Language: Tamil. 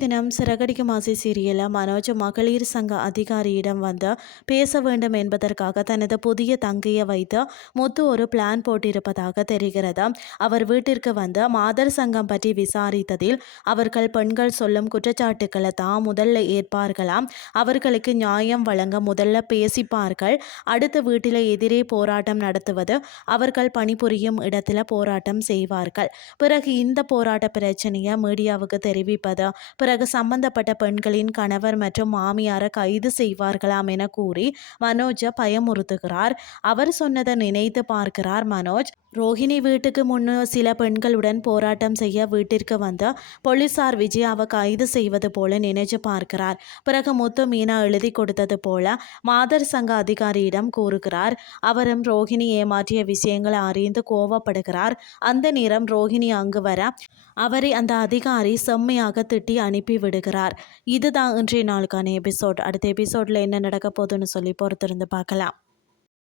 தினம் சிறகடிக்கும் ஆசை சீரியலில் மனோஜ் மகளிர் சங்க அதிகாரியிடம் வந்து பேச வேண்டும் என்பதற்காக தனது புதிய தங்கையை வைத்து முத்து ஒரு பிளான் போட்டிருப்பதாக தெரிகிறது. அவர் வீட்டிற்கு வந்து மாதர் சங்கம் பற்றி விசாரித்ததில் அவர்கள் பெண்கள் சொல்லும் குற்றச்சாட்டுக்களை தான் முதல்ல ஏற்பார்களாம். அவர்களுக்கு நியாயம் வழங்க முதல்ல பேசிப்பார்கள். அடுத்த வீட்டில் எதிரே போராட்டம் நடத்துவது, அவர்கள் பணிபுரியும் இடத்துல போராட்டம் செய்வார்கள். பிறகு இந்த போராட்ட பிரச்சனையை மீடியாவுக்கு தெரிவிப்பது, பிறகு சம்பந்தப்பட்ட பெண்களின் கணவர் மற்றும் மாமியாரை கைது செய்வார்களாம் என கூறி மனோஜ் பயமுறுத்துகிறார். அவர் சொன்னதை நினைத்து பார்க்கிறார் மனோஜ். ரோஹிணி வீட்டுக்கு முன்னு சில பெண்களுடன் போராட்டம் செய்ய வீட்டிற்கு வந்து போலீசார் விஜயாவை கைது செய்வது போல நினைச்சு பார்க்கிறார். பிறகு முத்து மீனா எழுதி கொடுத்தது போல மாதர் சங்க அதிகாரியிடம் கூறுகிறார். அவரும் ரோஹிணி ஏமாற்றிய விஷயங்களை அறிந்து கோவப்படுகிறார். அந்த நேரம் ரோஹிணி அங்கு வர அவரை அந்த அதிகாரி செம்மையாக திட்டி அனுப்பி விடுகிறார். இதுதான் இன்றைய நாளுக்கான எபிசோட். அடுத்த எபிசோட்ல என்ன நடக்க போகுதுன்னு சொல்லி பொறுத்திருந்து பார்க்கலாம்.